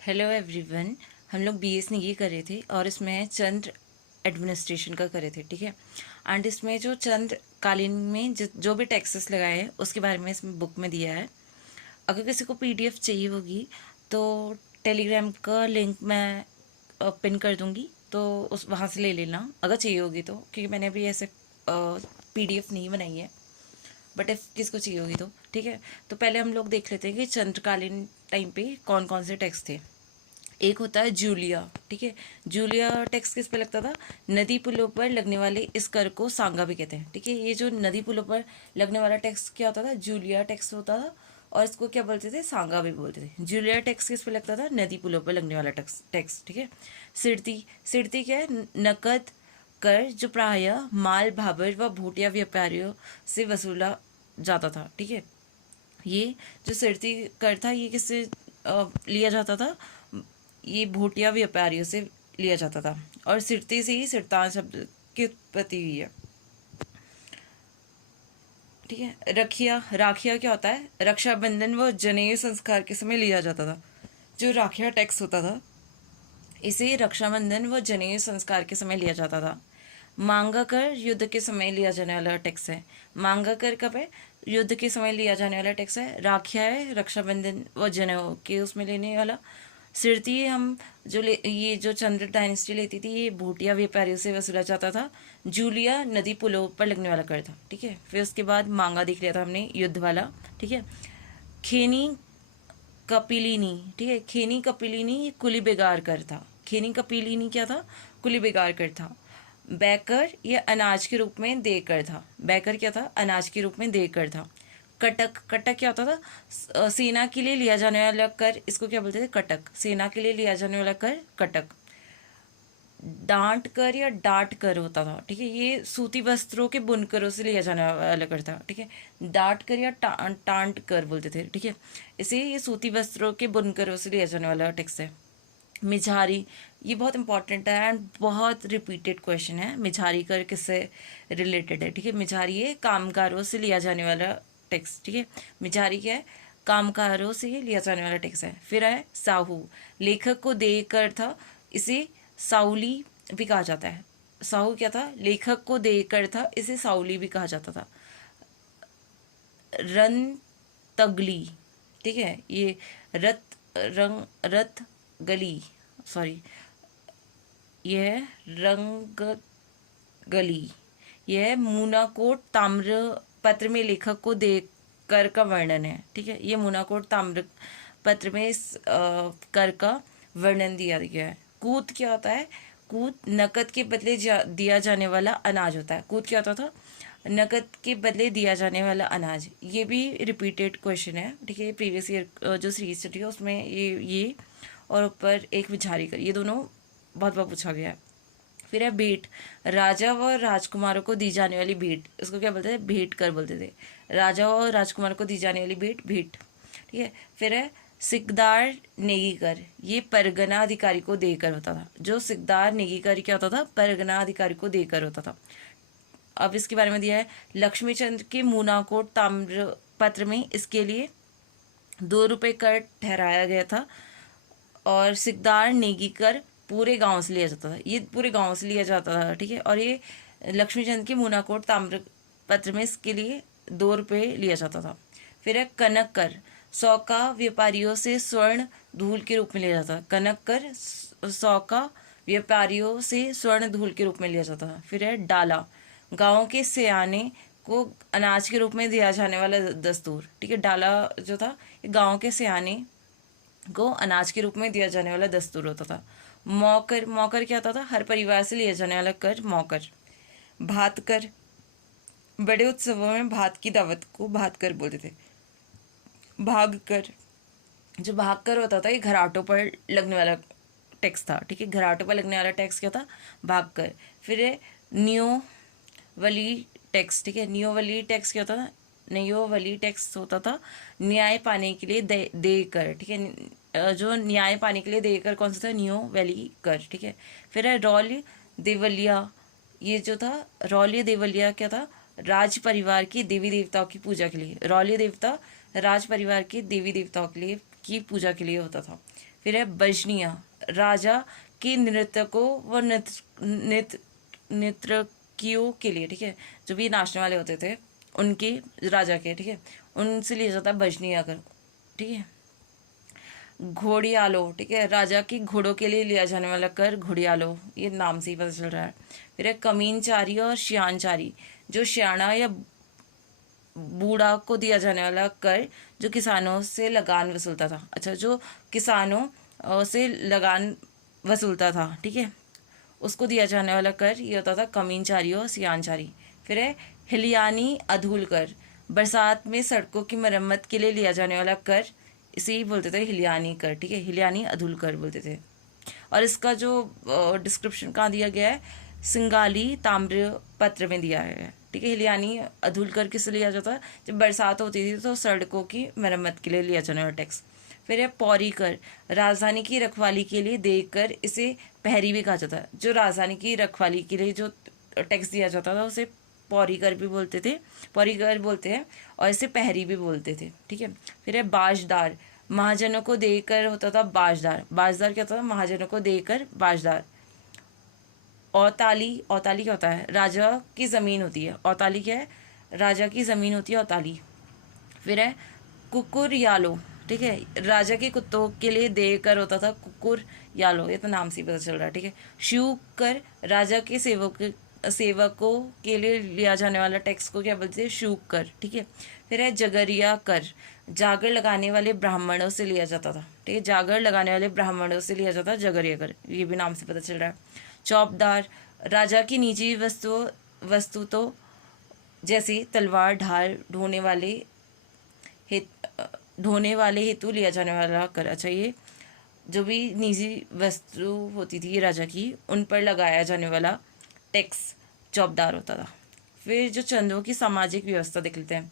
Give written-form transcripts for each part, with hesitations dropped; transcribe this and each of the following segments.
Hello everyone. हम लोग BS निगी कर रहे थे और इसमें चंद्र एडमिनिस्ट्रेशन का करे थे, ठीक है। एंड इसमें जो चंद्र कालीन में जो भी टैक्सेस लगाए हैं उसके बारे में इसमें बुक में दिया है। अगर किसी को पीडीएफ चाहिए होगी तो टेलीग्राम का लिंक मैं पिन कर दूंगी, तो उस वहाँ से ले लेना अगर चाहिए होगी तो, क्योंकि मैंने अभी ऐसे पीडीएफ नहीं बनाई है, बट इफ किसको चाहिए होगी तो ठीक है। तो पहले हम लोग देख लेते हैं कि चंद्रकालीन टाइम पे कौन कौन से टैक्स थे। एक होता है जूलिया, ठीक है। जूलिया टैक्स किस पे लगता था? नदी पुलों पर लगने वाले इस कर को सांगा भी कहते हैं, ठीक है। ये जो नदी पुलों पर लगने वाला टैक्स क्या होता था? जूलिया टैक्स होता था, और इसको क्या बोलते थे? सांगा भी बोलते थे। जूलिया टैक्स किस पे लगता था? नदी पुलों पर लगने वाला टैक्स, ठीक है। सिड़ती, सिड़ती क्या है? नकद कर जो प्रायः माल भाबर व भूटिया व्यापारियों से वसूला जाता था, ठीक है। ये जो सिड़ती कर था ये किससे लिया जाता था? ये भूटिया व्यापारियों से लिया जाता था, और सिरती से ही सिरतान शब्द की उत्पत्ति हुई है, ठीक है। रखिया, राखिया क्या होता है? रक्षाबंधन व जनेऊ संस्कार के समय लिया जाता था। जो राखिया टैक्स होता था इसे रक्षाबंधन व जनेऊ संस्कार के समय लिया जाता था। मांगा कर युद्ध के समय लिया जाने वाला टैक्स है। मांगा कर कब है? युद्ध के समय लिया जाने वाला टैक्स है। राखिया है रक्षाबंधन व जनेऊ के उसमें लेने वाला। सिरती हम ये जो चंद्र डायनेस्टी लेती थी ये भूटिया व्यापारियों से वसूला जाता था। जूलिया नदी पुलों पर लगने वाला कर था, ठीक है। फिर उसके बाद मांगा देख लिया था हमने, युद्ध वाला, ठीक है। खेनी कपिलिनी, ठीक है। खेनी कपिलिनी ये कुली बेगार कर था। खेनी कपिलिनी क्या था? कुली बेगार कर था। बैकर ये अनाज के रूप में देकर था। बैकर क्या था? अनाज के रूप में देकर था। कटक, कटक क्या होता था? सेना के लिए लिया जाने वाला कर, इसको क्या बोलते थे? कटक। सेना के लिए लिया जाने वाला कर कटक। डांट कर या डांट कर होता था, ठीक है। ये सूती वस्त्रों के बुनकरों से लिया जाने वाला कर था, ठीक है। डांट कर या टांट कर बोलते थे, ठीक है। इसे ये सूती वस्त्रों के बुनकरों से लिया जाने वाला टैक्स है। मिझारी, ये बहुत इंपॉर्टेंट है एंड बहुत रिपीटेड क्वेश्चन है। मिझारी कर किससे रिलेटेड है? ठीक है, मिझारी ये कामगारों से लिया जाने वाला टैक्स, ठीक है। मिझारी क्या है? कामगारों से लिया जाने वाला टैक्स है। फिर है साहू, लेखक को देकर था, इसे साउली भी कहा जाता है। साहू क्या था? लेखक को देकर था, इसे साउली भी कहा जाता था। रन तगली, ठीक है। ये रथ गली, सॉरी, यह रंग गली, यह मूनाकोट ताम्र पत्र में लेखक को देकर का वर्णन है, ठीक है। ये मूनाकोट ताम्र पत्र में इस कर का वर्णन दिया गया है। कूद क्या होता है? कूद नकद के बदले दिया जाने वाला अनाज होता है। कूद क्या होता था? नकद के बदले दिया जाने वाला अनाज। ये भी रिपीटेड क्वेश्चन है, ठीक है। प्रीवियस ईयर जो सीरीज स्टडी है उसमें ये और ऊपर एक विचारी कर, ये दोनों बहुत बार पूछा गया है। फिर है भेंट, राजा व राजकुमारों को दी जाने वाली भेंट, इसको क्या बोलते थे? भेंट कर बोलते थे। राजा और राजकुमारों को दी जाने वाली भेंट, भेंट, ठीक है। फिर है सिकदार नेगी कर, ये परगना अधिकारी को देकर होता था। जो सिकदार नेगी कर क्या होता था? परगना अधिकारी को देकर होता था। अब इसके बारे में दिया है, लक्ष्मी चंद्र के मूनाकोट ताम्र पत्र में इसके लिए 2 रुपये कर ठहराया गया था, और सिकदार नेगी कर पूरे गांव से लिया जाता था। ये पूरे गांव से लिया जाता था, ठीक है। और ये लक्ष्मीचंद के मूनाकोट ताम्र पत्र में इसके लिए 2 रुपये लिया जाता था। फिर है कनक कर, 100 का व्यापारियों से स्वर्ण धूल के रूप में लिया जाता था। कनक कर 100 का व्यापारियों से स्वर्ण धूल के रूप में लिया जाता था। फिर है डाला, गाँव के सियाने को अनाज के रूप में दिया जाने वाला दस्तूर, ठीक है। डाला जो था ये गाँव के सियाने को अनाज के रूप में दिया जाने वाला दस्तूर होता था। मौकर, मौकर क्या होता था? हर परिवार से लिया जाने वाला कर, मौकर। भात कर, बड़े उत्सवों में भात की दावत को भात कर बोलते थे। भाग कर, जो भाग कर होता था ये घराटों पर लगने वाला टैक्स था, ठीक है। घराटों पर लगने वाला टैक्स क्या था? भाग कर। फिर है नियोवली टैक्स, ठीक है। नियोवली टैक्स क्या होता था? नियोवली टैक्स होता था न्याय पाने के लिए दे कर, ठीक है। जो न्याय पाने के लिए देकर कौन सा था? न्यू वैली कर, ठीक है। फिर है रौल्य देवलिया, ये जो था रौल्य देवलिया क्या था? राज परिवार की देवी देवताओं की पूजा के लिए। रौल्य देवता राज परिवार के देवी देवताओं के लिए की पूजा के लिए होता था। फिर है बजनिया, राजा की नृत्यकों व नृत्यकियों के लिए, ठीक है, जो भी नाचने वाले होते थे उनके, राजा के, ठीक है, उनसे लिया जाता है बजनिया कर, ठीक है। घोड़ियालो, ठीक है, राजा की घोड़ों के लिए लिया जाने वाला कर घोड़ियालो, ये नाम से ही पता चल रहा है। फिर है कमीनचारी और श्यानचारी, जो श्याना या बूढ़ा को दिया जाने वाला कर जो किसानों से लगान वसूलता था। अच्छा, जो किसानों से लगान वसूलता था, ठीक है, उसको दिया जाने वाला कर ये होता था कमीनचारी और सियानचारी। फिर है हिलियानी अधूल कर, बरसात में सड़कों की मरम्मत के लिए लिया जाने वाला कर, इसे ही बोलते थे हिलियानी कर, ठीक है, हिलियानी अधूल कर बोलते थे। और इसका जो डिस्क्रिप्शन कहाँ दिया गया है, सिंगाली ताम्र पत्र में दिया है, ठीक है। हिलियानी अधूल कर किस लिया जाता है, जब बरसात होती थी तो सड़कों की मरम्मत के लिए लिया जाने वाला टैक्स। फिर है पौरी कर, राजधानी की रखवाली के लिए देकर इसे पहरी भी कहा जाता है। जो राजधानी की रखवाली के लिए जो टैक्स दिया जाता था उसे पौरी कर भी बोलते थे, पौरी कर बोलते हैं, और इसे पहरी भी बोलते थे, ठीक है। फिर है बाजदार, महाजनों को देकर होता था बाजदार, बाजदार क्या होता था, महाजनों को देकर बाजदार। औताली, औताली क्या होता है, राजा की ज़मीन होती है, औताली क्या है, राजा की ज़मीन होती है औताली। फिर है कुकुर यालो, ठीक है, राजा के कुत्तों के लिए देकर होता था कुकुर यालो, ये तो नाम से ही पता चल रहा है, ठीक है। शूक कर, राजा के सेवकों के लिए लिया जाने वाला टैक्स को क्या बोलते हैं, शूक कर, ठीक है। फिर है जगरिया कर, जागर लगाने वाले ब्राह्मणों से लिया जाता था, ठीक है, जागर लगाने वाले ब्राह्मणों से लिया जाता जगरिया कर, ये भी नाम से पता चल रहा है। चौबदार, राजा की निजी वस्तु तो जैसे तलवार, ढाल ढोने वाले हेतु लिया जाने वाला कर। अच्छा, ये जो भी निजी वस्तु होती थी राजा की, उन पर लगाया जाने वाला टैक्स चौबदार होता था। फिर जो चंद्रों की सामाजिक व्यवस्था देख लेते हैं।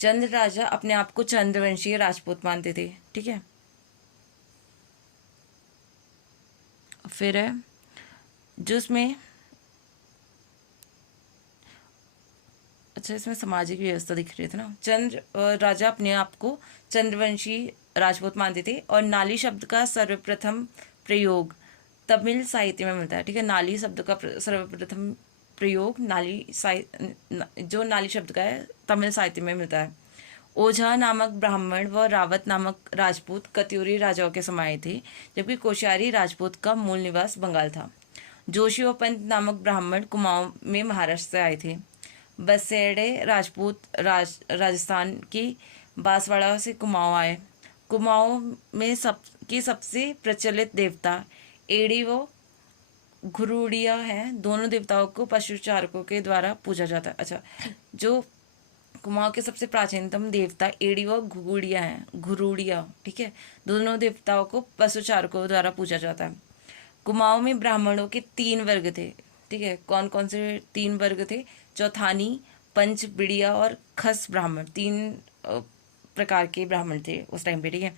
चंद्र राजा अपने आप को चंद्रवंशीय राजपूत मानते थे, ठीक है। फिर है जो इसमें, अच्छा, इसमें सामाजिक व्यवस्था दिख रही थी ना, चंद्र राजा अपने आप को चंद्रवंशी राजपूत मानते थे, और नाली शब्द का सर्वप्रथम प्रयोग तमिल साहित्य में मिलता है, ठीक है। नाली शब्द का सर्वप्रथम प्रयोग जो नाली शब्द का है तमिल साहित्य में मिलता है। ओझा नामक ब्राह्मण व रावत नामक राजपूत कत्यूरी राजाओं के समाये थे, जबकि कोश्यारी राजपूत का मूल निवास बंगाल था। जोशी व पंत नामक ब्राह्मण कुमाऊं में महाराष्ट्र से आए थे। बसेड़े राजपूत राजस्थान की बांसवाड़ा से कुमाऊं आए। कुमाऊं में सबसे प्रचलित देवता एड़ी व घुरूड़िया हैं। दोनों देवताओं को पशुचारकों के द्वारा पूजा जाता है। अच्छा, जो कुमाऊं के सबसे प्राचीनतम देवता एड़ी व घुगुड़िया हैं, घुरूड़िया, ठीक है, दोनों देवताओं को पशुचारकों द्वारा पूजा जाता है। कुमाऊं में ब्राह्मणों के 3 वर्ग थे, ठीक है, कौन कौन से 3 वर्ग थे, चौथानी, पंच, बिड़िया और खस ब्राह्मण, 3 प्रकार के ब्राह्मण थे उस टाइम पे, ठीक है।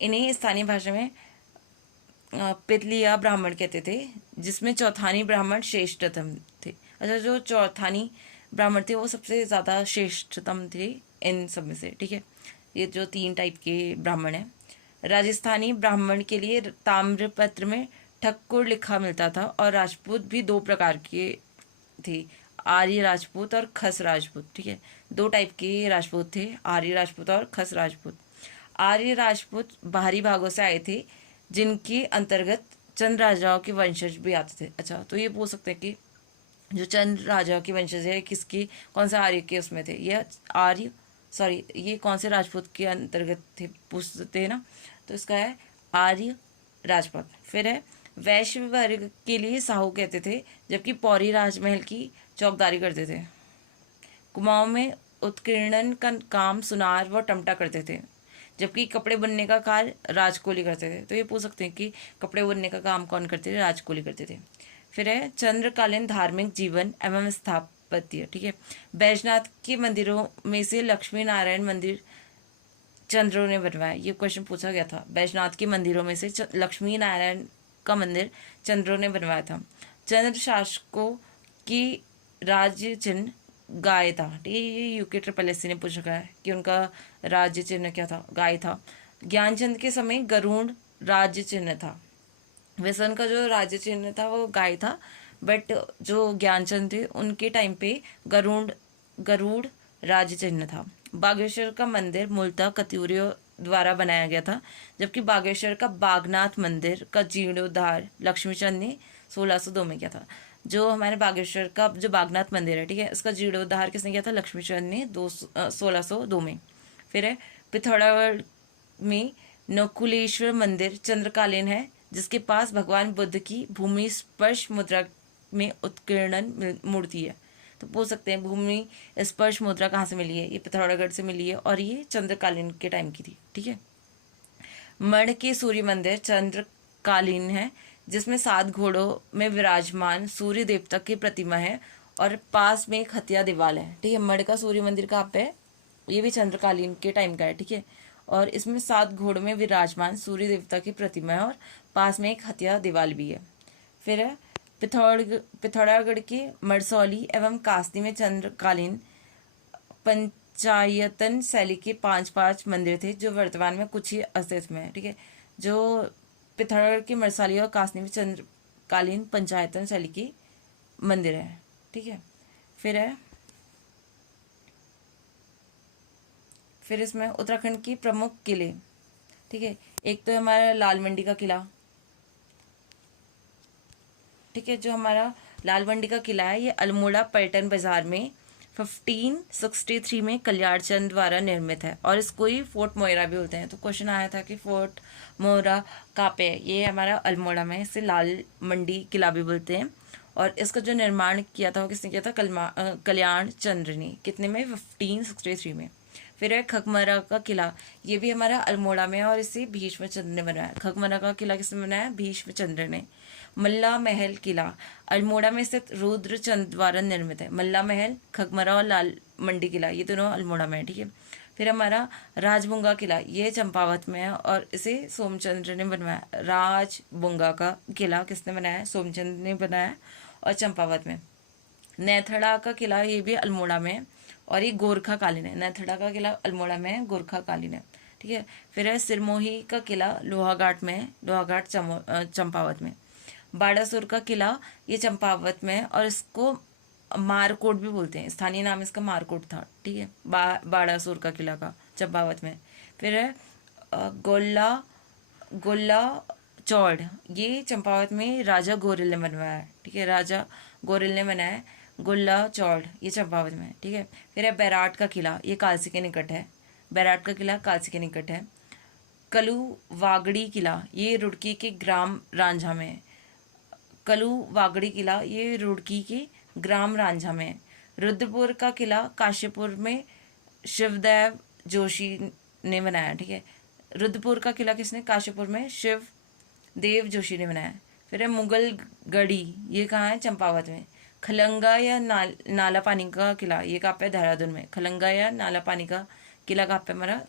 इन्हें स्थानीय भाषा में पितलिया ब्राह्मण कहते थे, जिसमें चौथानी ब्राह्मण श्रेष्ठतम थे। अच्छा, जो चौथानी ब्राह्मण थे वो सबसे ज़्यादा श्रेष्ठतम थे इन सब में से, ठीक है। ये जो 3 टाइप के ब्राह्मण हैं। राजस्थानी ब्राह्मण के लिए ताम्रपत्र में ठक्कुर लिखा मिलता था, और राजपूत भी 2 प्रकार के थे, आर्य राजपूत और खस राजपूत, ठीक है। 2 टाइप के राजपूत थे, आर्य राजपूत और खस राजपूत। आर्य राजपूत बाहरी भागों से आए थे, जिनके अंतर्गत चंद राजाओं के वंशज भी आते थे। अच्छा, तो ये पूछ सकते हैं कि जो चंद राजाओं के वंशज है किसकी, कौन सा आर्य के उसमें थे, ये कौन से राजपूत के अंतर्गत थे पूछते हैं ना, तो इसका है आर्य राजपूत। फिर है वैश्य वर्ग के लिए साहू कहते थे, जबकि पौरी राजमहल की चौकीदारी करते थे। कुमाऊं में उत्कीर्णन का काम सुनार व टमटा करते थे, जबकि कपड़े बुनने का कार्य राजकोली करते थे। तो ये पूछ सकते हैं कि कपड़े बुनने का काम कौन करते थे, राजकोली करते थे। फिर है चंद्रकालीन धार्मिक जीवन एवं स्थापत्य, ठीक है। बैजनाथ के मंदिरों में से लक्ष्मी नारायण मंदिर चंद्रों ने बनवाया, ये क्वेश्चन पूछा गया था। बैजनाथ के मंदिरों में से लक्ष्मी नारायण का मंदिर चंद्रों ने बनवाया था। चंद्र शासकों की राज्य चिन्ह गाय था, ठीक है, ये यूके SSC ने पूछा है कि उनका राज्य चिन्ह क्या था, गाय था। ज्ञानचंद के समय गरुड़ राज्य चिन्ह था। व्यसन का जो राज्य चिन्ह था वो गाय था, बट जो ज्ञानचंद थे उनके टाइम पे गरुड़ गरुड़ राज्य चिन्ह था। बागेश्वर का मंदिर मूलतः कत्यूरियों द्वारा बनाया गया था, जबकि बागेश्वर का बागनाथ मंदिर का जीर्णोद्धार लक्ष्मीचंद ने 1602 में किया था। जो हमारे बागेश्वर का जो बागनाथ मंदिर है, ठीक है, इसका जीर्णोद्धार किसने किया था? लक्ष्मीचंद ने 1602 में। फिर है पिथौरागढ़ में नकुलेश्वर मंदिर चंद्रकालीन है, जिसके पास भगवान बुद्ध की भूमि स्पर्श मुद्रा में उत्कीर्णन मूर्ति है। तो पूछ सकते हैं भूमि स्पर्श मुद्रा कहाँ से मिली है? ये पिथौरागढ़ से मिली है और ये चंद्रकालीन के टाइम की थी, ठीक है। मण के सूर्य मंदिर चंद्रकालीन है, जिसमें 7 घोड़ों में विराजमान सूर्य देवता की प्रतिमा है और पास में एक हथिया दीवाल है, ठीक है। मण का सूर्य मंदिर कहाँ पे है? ये भी चंद्रकालीन के टाइम का है, ठीक है। और इसमें 7 घोड़ों में विराजमान सूर्य देवता की प्रतिमा है और पास में एक हथिया दीवाल भी है। फिर है पिथौरागढ़ के मरसौली एवं कास्ती में चंद्रकालीन पंचायतन शैली के 5 मंदिर थे, जो वर्तमान में कुछ ही अस्तित्व में है, ठीक है। जो पिथौरागढ़ के मरसौली और कास्ती में चंद्रकालीन पंचायतन शैली के मंदिर है, ठीक है। फिर इसमें उत्तराखंड की प्रमुख किले, ठीक है। एक तो है हमारा लाल मंडी का किला, ठीक है। जो हमारा लाल मंडी का किला है ये अल्मोड़ा पलटन बाजार में 1563 में कल्याण चंद द्वारा निर्मित है और इसको ही फोर्ट मोइरा भी बोलते हैं। तो क्वेश्चन आया था कि फोर्ट मोइरा कहाँ पे है? ये हमारा अल्मोड़ा में, इसे लाल मंडी किला भी बोलते हैं। और इसका जो निर्माण किया था वो किसने किया था? कल्याण चंद्र ने। कितने में? 1563 में। फिर है खगमरा का किला, ये भी हमारा अल्मोड़ा में है और इसे भीष्म चंद्र ने बनाया। खगमरा का किला किसने बनाया? भीष्म चंद्र ने। मल्ला महल किला अल्मोड़ा में स्थित रुद्रचंद द्वारा निर्मित है। मल्ला महल, खगमरा और लाल मंडी किला ये दोनों अल्मोड़ा में है, ठीक है। फिर हमारा राजबुंगा किला, ये चंपावत में है और इसे सोमचंद्र ने बनवाया। राजबुंगा का किला किसने बनाया? सोमचंद्र ने बनाया और चंपावत में। नैथड़ा का किला ये भी अल्मोड़ा में है और ये गोरखा कालीन है। नैथड़ा का किला अल्मोड़ा में है, गोरखा कालीन है, ठीक है। फिर है सिरमोही का किला लोहाघाट में है, लोहाघाट चंपावत में। बाड़ासुर का किला ये चंपावत में है और इसको मारकोट भी बोलते हैं, स्थानीय नाम इसका मारकोट था, ठीक है। बाड़ासुर का किला का चंपावत में। फिर है गोल्ला चौड़, ये चंपावत में राजा गोरिल ने बनवाया है, ठीक है। राजा गोरिल ने बनाया है गोल्ला चौड़, ये चंपावत में है, ठीक है। फिर है बैराट का किला, ये कालसी के निकट है। बैराट का किला कालसी के निकट है। कलू वागड़ी किला ये रुड़की के ग्राम रांझा में है। कलू वागड़ी किला ये रुड़की के ग्राम रांझा में है। रुद्रपुर का किला काशीपुर में शिवदेव जोशी ने बनाया, ठीक है। रुद्रपुर का किला किसने? काशीपुर में शिव देव जोशी ने बनाया। फिर है मुगल गढ़ी, ये कहाँ है? चंपावत में। खलंगा या नाला पानी का किला ये कहाँ पे? देहरादून में। खलंगा या नाला पानी का किला कहाँ पे? हमारा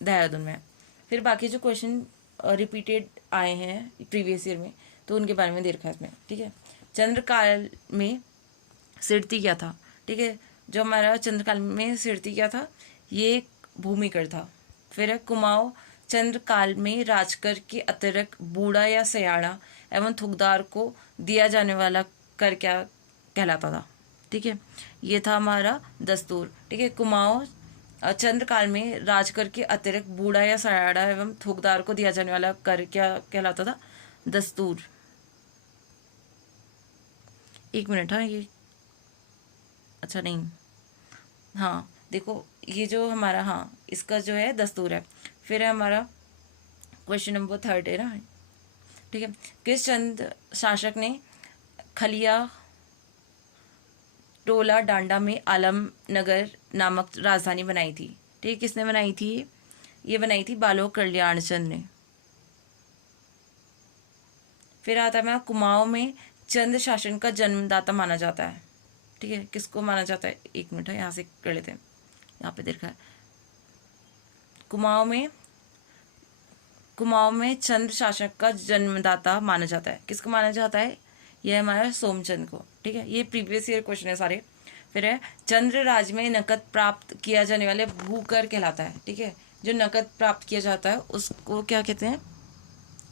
देहरादून में। फिर बाकी जो क्वेश्चन रिपीटेड आए हैं प्रीवियस ईयर में तो उनके बारे में देखा इसमें, ठीक है। चंद्रकाल में सिरती क्या था? ठीक है, जो हमारा चंद्रकाल में सिरती क्या था? ये एक भूमिकर था। फिर है कुमाऊं चंद्रकाल में राजकर के अतिरिक्त बूढ़ा या सयाड़ा एवं थुकदार को दिया जाने वाला कर क्या कहलाता था? ठीक है, ये था हमारा दस्तूर। ठीक है, कुमाऊं चंद्रकाल में राजकर के अतिरिक्त बूढ़ा या सयाड़ा एवं थोकदार को दिया जाने वाला कर क्या कहलाता था? दस्तूर। एक मिनट, हाँ ये अच्छा नहीं, हाँ देखो ये जो हमारा, हाँ इसका जो है दस्तूर है। फिर है हमारा क्वेश्चन नंबर 3 है ना, ठीक है। किस चंद शासक ने खलिया टोला डांडा में आलमनगर नामक राजधानी बनाई थी? ठीक है, किसने बनाई थी? ये बनाई थी बालो कल्याण चंद ने। फिर आता है कुमाऊं में चंद शासन का जन्मदाता माना जाता है। ठीक है, किसको माना जाता है? एक मिनट है, यहाँ से कर लेते हैं। यहाँ पे देखा है कुमाऊं में चंद शासक का जन्मदाता माना जाता है। किसको माना जाता है? यह हमारा सोमचंद को। ठीक है, ये प्रीवियस ईयर क्वेश्चन है सारे। फिर है चंद्र राज में नकद प्राप्त किया जाने वाले भूकर कहलाता है। ठीक है, जो नकद प्राप्त किया जाता है उसको क्या कहते हैं?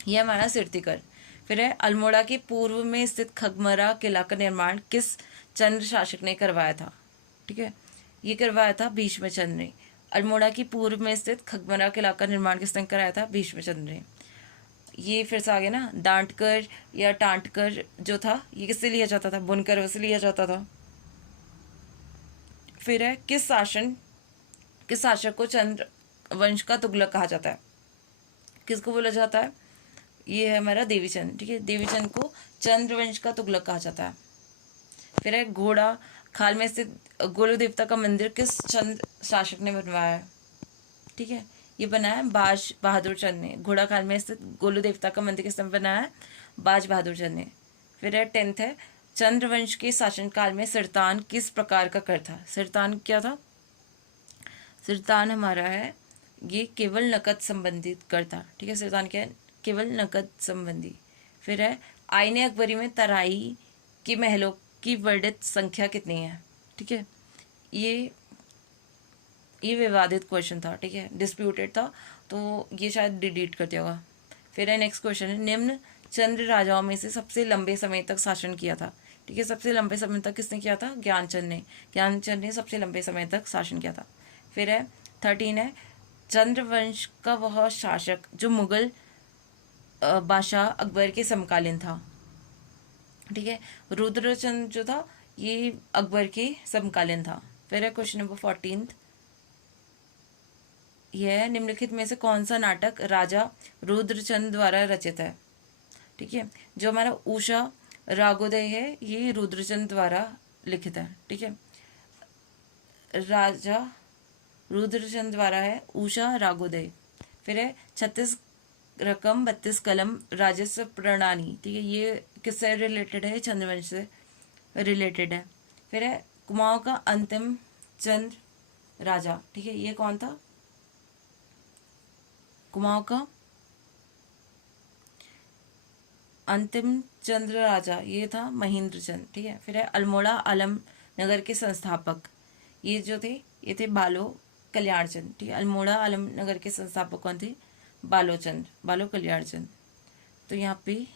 ये हमारा सिरतिकर। फिर है अल्मोड़ा के पूर्व में स्थित खगमरा किला का निर्माण किस चंद्र शासक ने करवाया था? ठीक है, ये करवाया था भीष्मचंद्र ने। अल्मोड़ा की पूर्व में स्थित खगमरा किला का निर्माण किसने कराया था? भीष्मचंद्र ने। ये फिर से आगे ना, डांटकर या टांटकर जो था, ये किससे लिया जाता था? बुनकर से लिया जाता था। फिर है किस शासक को चंद्र वंश का तुगलक कहा जाता है? किसको बोला जाता है? ये है हमारा देवीचंद। ठीक है, देवीचंद को चंद्रवंश का तुगलक कहा जाता है। फिर है घोड़ा खाल में स्थित गोलू देवता का मंदिर किस चंद्र शासक ने बनवाया है? ठीक है, ये बनाया है बाज बहादुर चंद ने। घोड़ा खाल में स्थित गोलू देवता का मंदिर किसने बनाया है? बाज बहादुर चंद ने। फिर है 10th है चंद्रवंश के शासनकाल में सिरतान किस प्रकार का कर था? सिरतान क्या था? सिरतान हमारा है ये केवल नकद संबंधित कर था। ठीक है, सिरतान क्या है? केवल नकद संबंधी। फिर है आईने अकबरी में तराई की महलों की वर्णित संख्या कितनी है? ठीक है, ये विवादित क्वेश्चन था। ठीक है, डिस्प्यूटेड था, तो ये शायद डिलीट कर दिया होगा। फिर है नेक्स्ट क्वेश्चन है निम्न चंद्र राजाओं में से सबसे लंबे समय तक शासन किया था? ठीक है, सबसे लंबे समय तक किसने किया था? ज्ञानचंद ने। ज्ञानचंद ने सबसे लंबे समय तक शासन किया था। फिर है 13 है चंद्रवंश का वह शासक जो मुगल बादशाह अकबर के समकालीन था। ठीक है, रुद्रचंद जो था ये अकबर के समकालीन था। फिर है क्वेश्चन नंबर 14, यह है निम्नलिखित में से कौन सा नाटक राजा रुद्रचंद द्वारा रचित है? ठीक है, जो हमारा उषा रागोदय है ये रुद्रचंद द्वारा लिखित है। ठीक है, राजा रुद्रचंद द्वारा है उषा रागोदय। फिर है 36 रकम 32 कलम राजस्व प्रणाली। ठीक है, ये किससे रिलेटेड है? चंद्रवंश से रिलेटेड है। फिर है कुमाऊं का अंतिम चंद्र राजा। ठीक है, ये कौन था? कुमाऊं का अंतिम चंद्र राजा ये था महेंद्र चंद। ठीक है, फिर है अल्मोड़ा आलम नगर के संस्थापक ये जो थे ये थे बालो कल्याण चंद। ठीक है, अल्मोड़ा आलम नगर के संस्थापक कौन थे? बालो कल्याण चंद। तो यहाँ पे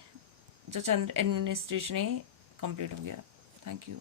जो चंद्र एडमिनिस्ट्रेशन है कंप्लीट हो गया। Thank you.